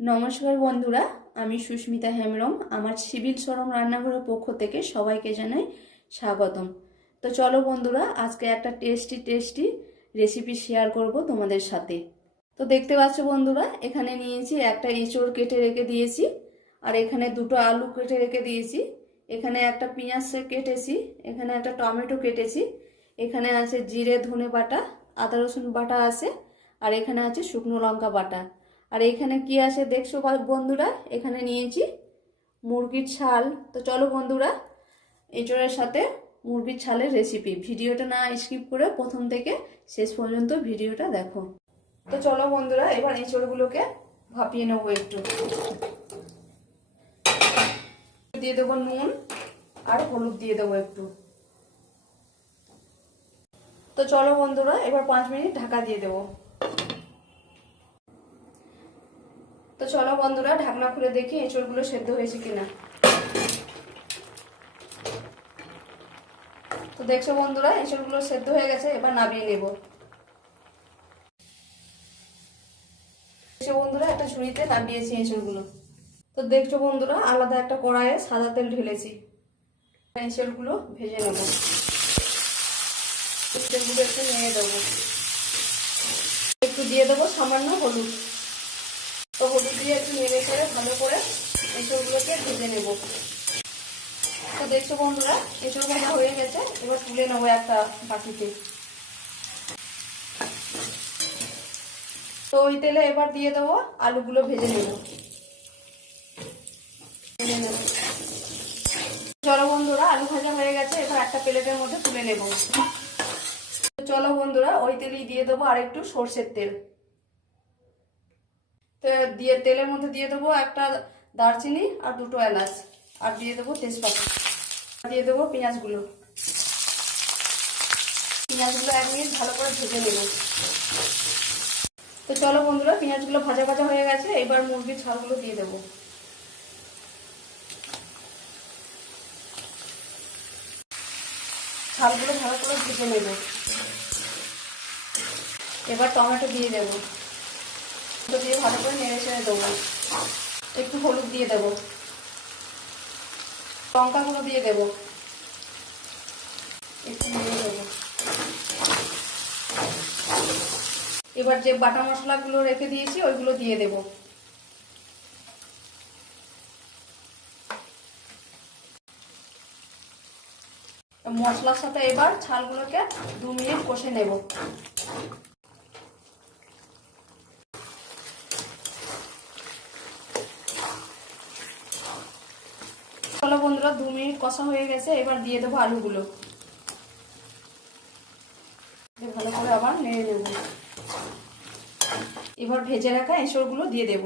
নমস্কার বন্ধুরা, আমি সুস্মিতা হেমরম আমার সিভিল সরম রান্নাঘরের পক্ষ থেকে সবাইকে জানাই স্বাগতম। তো চলো বন্ধুরা, আজকে একটা টেস্টি টেস্টি রেসিপি শেয়ার করব তোমাদের সাথে। তো দেখতে পাচ্ছ বন্ধুরা, এখানে নিয়েছি একটা এঁচড় কেটে রেখে দিয়েছি, আর এখানে দুটো আলু কেটে রেখে দিয়েছি। এখানে একটা পেঁয়াজ কেটেছি, এখানে একটা টমেটো কেটেছি, এখানে আছে জিরে ধনে বাটা, আদা রসুন বাটা আছে, আর এখানে আছে শুকনো লঙ্কা বাটা। আর এখানে কি আছে দেখছ বন্ধুরা? এখানে নিয়েছি মুরগির ছাল। তো চলো বন্ধুরা, এঁচড়ের সাথে মুরগির ছালের রেসিপি ভিডিওটা না স্কিপ করে প্রথম থেকে শেষ পর্যন্ত ভিডিওটা দেখো। তো চলো বন্ধুরা, এবার এঁচড়গুলোকে ভাপিয়ে নেব একটু। দিয়ে দেবো নুন আর হলুদ দিয়ে দেবো একটু। তো চলো বন্ধুরা, এবার পাঁচ মিনিট ঢাকা দিয়ে দেবো। তো চলো বন্ধুরা, ঢাকনা খুলে দেখি এঁচড়গুলো সেদ্ধ হয়েছে কিনা। তো দেখছ বন্ধুরা, এঁচড়গুলো সেদ্ধ হয়ে গেছে, এবার নামিয়ে নেব। বন্ধুরা, একটা ঝুড়িতে নামিয়েছি এঁচড়গুলো। তো দেখছ বন্ধুরা, আলাদা একটা কড়াইয়ে সাদা তেল ঢেলেছি। এঁচড়গুলো ভেজে নেব। তেলগুলো একটু নিয়ে দেবো। একটু দিয়ে দেবো সামান্য হলুদ। তো হলুদ দিয়ে একটু নেড়ে করে, ভালো করে এঁচড়গুলোকে ভেজে নেব। তো দেখছ বন্ধুরা এসব ভাজা হয়ে গেছে। এবার তুলে নেব একটা বাটিতে। তো ওই তেলে এবার দিয়ে দেবো আলুগুলো ভেজে নেব। ভেজে নেব। চলো বন্ধুরা, আলু ভাজা হয়ে গেছে। এবার একটা প্লেটের মধ্যে তুলে নেব। চলো বন্ধুরা, ওই তেলেই দিয়ে দেবো আর একটু সর্ষের তেল। দিয়ে, তেলের মধ্যে দিয়ে দেবো একটা দারচিনি আর দুটো এলাচ। আর দিয়ে দেবো তেজপাতা। দিয়ে দেবো পেঁয়াজগুলো। পেঁয়াজগুলো এক মিনিট ভালো করে ভেজে নেব। তো চলো বন্ধুরা, পেঁয়াজগুলো ভাজা ভাজা হয়ে গেছে, এবার মুরগির ছালগুলো দিয়ে দেবো। ছালগুলো ভালো করে ভেজে নেব। এবার টমেটো দিয়ে দেবো। ভালো করে নেড়ে ছেড়ে দেবো। একটু হলুদ দিয়ে দেবো। লঙ্কাগুলো দিয়ে দেবো। একটু নেড়ে দেবো। এবার যে বাটা মশলাগুলো রেখে দিয়েছি, ওইগুলো দিয়ে দেবো। মশলার সাথে এবার ছালগুলোকে দু মিনিট কষে নেব চলো বন্ধুরা দু মিনিট কষা হয়ে গেছে, এবার দিয়ে দেবো আলুগুলো। ভালো করে আবার নেড়ে নেব। এবার ভেজে রাখা এঁচড়গুলো দিয়ে দেব।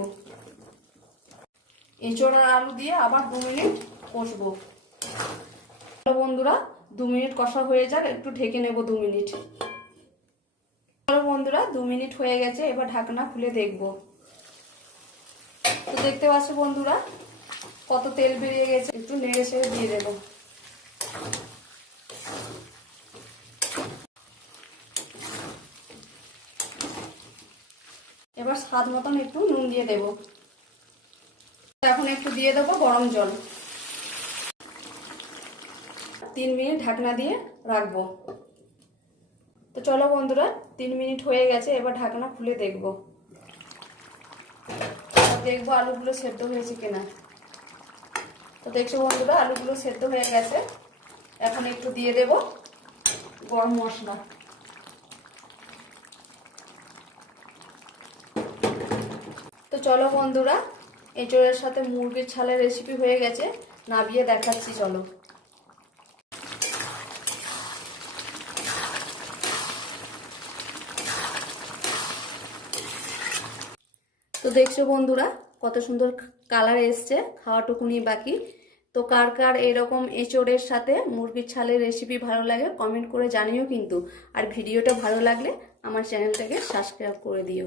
এঁচড় আলু দিয়ে আবার দু মিনিট কষবো। বন্ধুরা, দু মিনিট কষা হয়ে যাক, একটু ঢেকে নেব দু মিনিট। বন্ধুরা, দু মিনিট হয়ে গেছে, এবার ঢাকনা খুলে দেখব। তো দেখতে পাচ্ছ বন্ধুরা কত তেল বেরিয়ে গেছে, একটু নেড়ে ছেড়ে দিয়ে দেবো। এবার স্বাদ মতন একটু নুন দিয়ে দেব। এখন একটু দিয়ে দেবো গরম জল। তিন মিনিট ঢাকনা দিয়ে রাখব। তো চলো বন্ধুরা, তিন মিনিট হয়ে গেছে, এবার ঢাকনা খুলে দেখব। দেখব আলুগুলো সেদ্ধ হয়েছে কিনা। তো দেখছ বন্ধুরা, আলুগুলো সেদ্ধ হয়ে গেছে। এখন একটু দিয়ে দেব গরম মশলা। তো চলো বন্ধুরা, এঁচড়ের সাথে মুরগির ছালের রেসিপি হয়ে গেছে। নাবিয়ে দেখাচ্ছি, চলো। তো দেখছ বন্ধুরা, কত সুন্দর কালার এসছে, খাওয়াটুকুনি বাকি। তো কার কার এরকম এঁচোড়ের সাথে মুরগির ছালের রেসিপি ভালো লাগে কমেন্ট করে জানিও কিন্তু। আর ভিডিওটা ভালো লাগলে আমার চ্যানেলটাকে সাবস্ক্রাইব করে দিও।